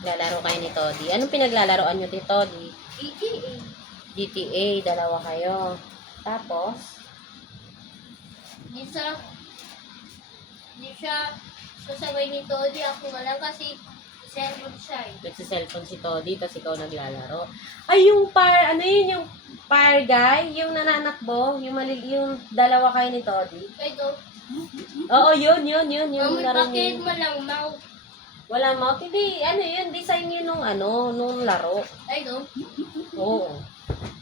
Lalaro kayo ni Toddy. Anong pinaglalaroan nyo ni Toddy? GTA. GTA, dalawa kayo. Tapos, Di siya sasabay ni Toddy. Ako nga lang kasi cellphone siya eh. nagsiselfone si Toddy, tapos ikaw naglalaro. Ay, yung ano yun, yung par guy, yung nananakbo, yung dalawa kayo ni Toddy. Ito. Oo, yun, yung Mami, laro bakit niyo. mo lang mouth? Wala mouth, hindi, ano yun, design yun nung laro. Ito. Oo.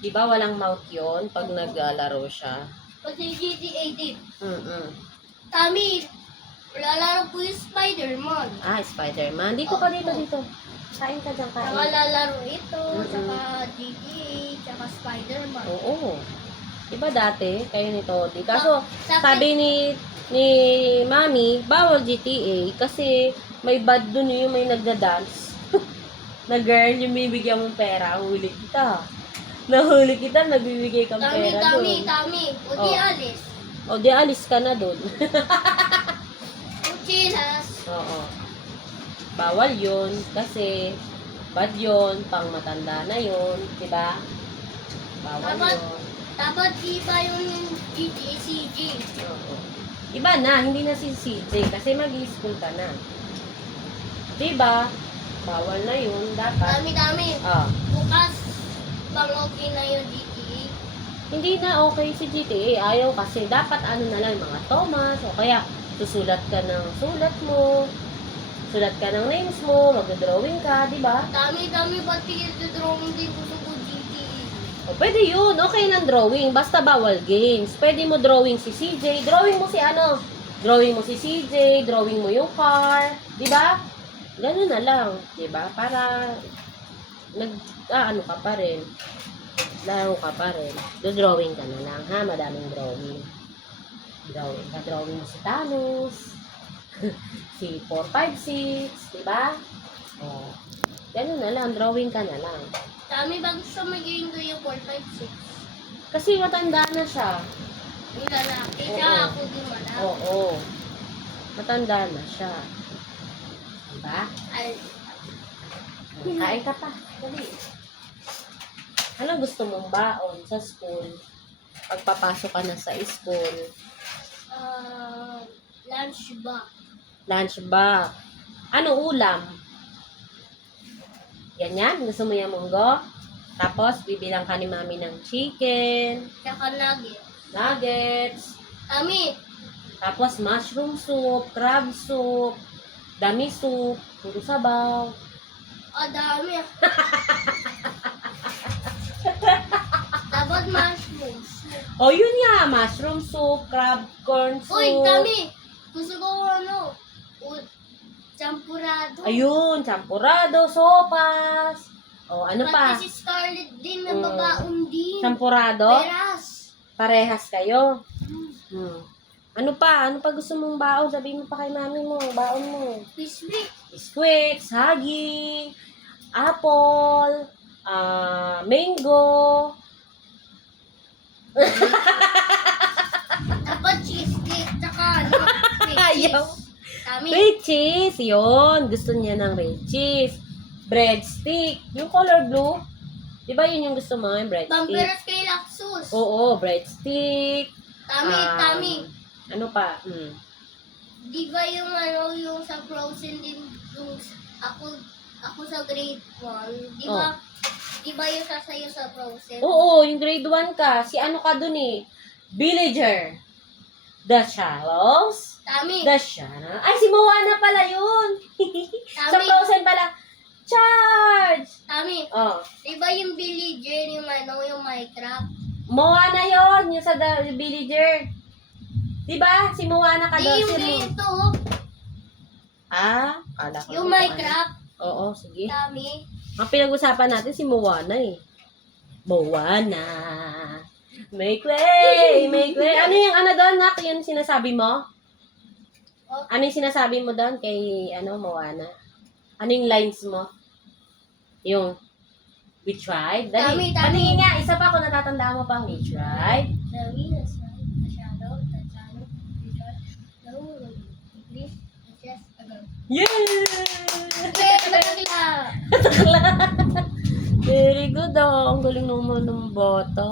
Diba walang mouth yun pag naglalaro siya? Pati GTA din. Tami, Lalaro ko yung Spider-Man. Spider-Man. Dito ka, dito. Kain ka dyan, Saka kain. lalaro ito, saka GTA, saka Spider-Man. Oo. Diba dati, kayo ni Toddy? Kaso, Sa- sabi ni Mami, bawal GTA kasi may bad dun yung may nagda-dance. Na girl, yung bibigyan mong pera, huli kita. Nahuli kita, nagbibigay kang pera dun. Tami. O di Oh. alis. O, di alis ka na dun. O chinas. Oo. Bawal yun kasi bad yun, pang matanda na yun, diba? Bawal Dapat- yun. Dapat iba yung GTA CJ. Oo. Iba na, hindi na si CJ kasi mag-i-school ka na. Diba? Bawal na yun, dapat. Dami. Ah, Bukas, pang okay na yung GTA. hindi na okay si GTA. Ayaw kasi dapat ano na lang, mga Thomas, o kaya susulat ka ng sulat mo, sulat ka ng names mo, mag-drawing ka, diba? Dami, pati yung drawing din gusto ko GTA. O, pwede yun. Okay ng drawing. Basta bawal games. Pwede mo drawing si CJ. Drawing mo si ano? Drawing mo si CJ. Drawing mo yung car. Diba? Ganun na lang. Diba? Para ano ka pa rin. Laro ka pa rin. Drawing ka na lang, ha? Madaming drawing. Drawing mo si Thanos. Si 456. Diba? O. Ganun na lang. Drawing ka na lang. Dami, bago siya magiging yung 456. Kasi matanda na siya. Yung lalaki, Oo. siya ako din wala. Oo. Matanda na siya. Diba? Ay, Kain ka pa. Dali. Ano gusto mong baon sa school? Pagpapasok ka na sa school. lunch box. Lunch ba? Ano ulam? Ganyan? Gusto mo yung munggo? Tapos, bibilang ka ni mami ng chicken, Tsaka nugget. nuggets, Dami. tapos mushroom soup, crab soup, dami soup, puro sabaw. Dami. Dapat mushrooms. O, yun nga. Mushroom soup, crab, corn soup. Uy, dami. Gusto ko champurado. Ayun, champurado, sopas. O, ano pa? Pati si Scarlett din na Mm. babaon din. Champurado? Peras. Parehas kayo. Ano pa? Ano pa gusto mong baon? Sabihin mo pa kay mami mo. Baon mo. Biscuit. Biscuit, saging, apple, mango. Dapat cheesecake. Tsaka Ayaw. Dami. Red cheese. Yun. Gusto niya ng red cheese. Breadstick. Yung color blue. Di ba yun yung gusto mo? Yung breadstick. Pamperas kay Laxus. Oo, breadstick. Tami. Ano pa? Di ba yung yung sa Frozen din, yung ako sa grade 1, di ba? Di ba yung sasayo sa Frozen? Oo, yung grade 1 ka. Si ano ka dun eh? Villager. The Shallows. Tami. The Shallows. Ay, si Moana pala yun. Sa Tami. Frozen pala. Charge! Tami. Oh. Di ba yung Villager, yung Minecraft? Moana yon yung sa The Villager. Diba? Si Moana ka Di doon. yung grade 2, Kala ko. yung Minecraft. Oo, sige. Tami. Ang pinag-usapan natin si Moana eh. Moana. Make way, make way. Ano yung ano doon, Nak? Yung sinasabi mo? Oh. Ano yung sinasabi mo doon kay Moana? Ano yung lines mo? Yung we tried. Dali, Tami. patingin nga. Isa pa kung natatandaan mo pa. We tried. Dami, the sun, the shadow, the shadow, the shadow, the breeze, the chest, the gun. Yay! Okay, nagkakila. Very good ah. Ang galing naman ng bata.